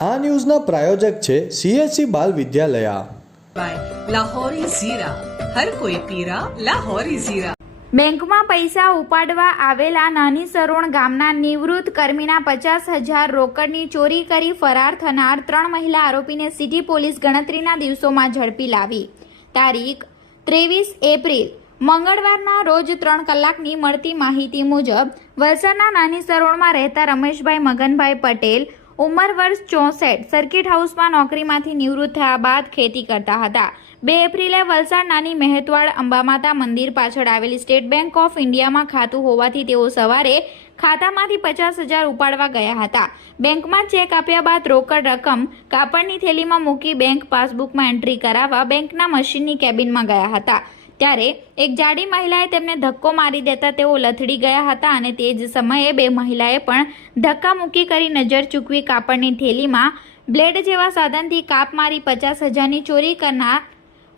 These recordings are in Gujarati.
આ ન્યૂઝના પ્રાયોજક છે CSC બાલ વિદ્યાલયા। લાહોરી ઝીરા, હર કોઈ પીરા લાહોરી ઝીરા। બેંકમાં પૈસા ઉપાડવા આવેલા નાની સરોણ ગામના નિવૃત્ત કર્મીના 50,000 રોકડની ચોરી કરી ફરાર થનાર 3 મહિલા આરોપીને સિટી પોલીસ ગણતરીના દિવસોમાં ઝડપી લાવી। તારીખ 23 એપ્રિલ મંગળવારના રોજ 3 કલાકની મળતી માહિતી મુજબ વલસાડના નાની સરોણમાં રહેતા રમેશભાઈ મગનભાઈ પટેલ, ઉંમર વર્ષ 64, સર્કિટ હાઉસમાં નોકરીમાંથી નિવૃત્ત થયા બાદ ખેતી કરતા હતા। 2 એપ્રિલે વલસાડ નાની મહેતવાડ અંબામાતા મંદિર પાછળ આવેલી સ્ટેટ બેંક ઓફ ઇન્ડિયામાં ખાતું હોવાથી તેઓ સવારે ખાતામાંથી 50,000 ઉપાડવા ગયા હતા। બેંકમાં ચેક આપ્યા બાદ રોકડ રકમ કાપડની થેલીમાં મૂકી બેંક પાસબુકમાં એન્ટ્રી કરાવવા બેંકના મશીનની કેબિનમાં ગયા હતા। ત્યારે એક જાડી મહિલાએ તેમને ધક્કો મારી દેતા તેઓ લથડી ગયા હતા અને તે જ સમયે 2 મહિલાએ પણ ધક્કા મૂકી કરી નજર ચૂકવી કાપડની થેલીમાં બ્લેડ જેવા સાધનથી કાપ મારી 50,000ની ચોરી કરનાર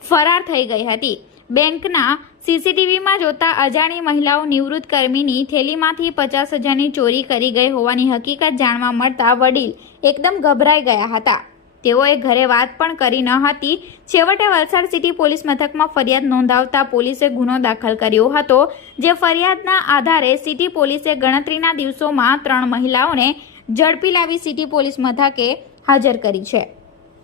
ફરાર થઈ ગઈ હતી। બેંકના CCTVમાં જોતા અજાણી મહિલાઓ નિવૃત્ત કર્મીની થેલીમાંથી 50,000ની ચોરી કરી ગઈ હોવાની હકીકત જાણવા મળતા વડીલ એકદમ ગભરાઈ ગયા હતા। તેઓએ ઘરે વાત પણ કરી ન હતી। છેવટે વલસાડ સિટી પોલીસ મથકમાં ફરિયાદ નોંધાવતા પોલીસે ગુનો દાખલ કર્યો હતો, જે ફરિયાદના આધારે સિટી પોલીસે ગણતરીના દિવસોમાં 3 મહિલાઓને ઝડપી લાવી સિટી પોલીસ મથકે હાજર કરી છે।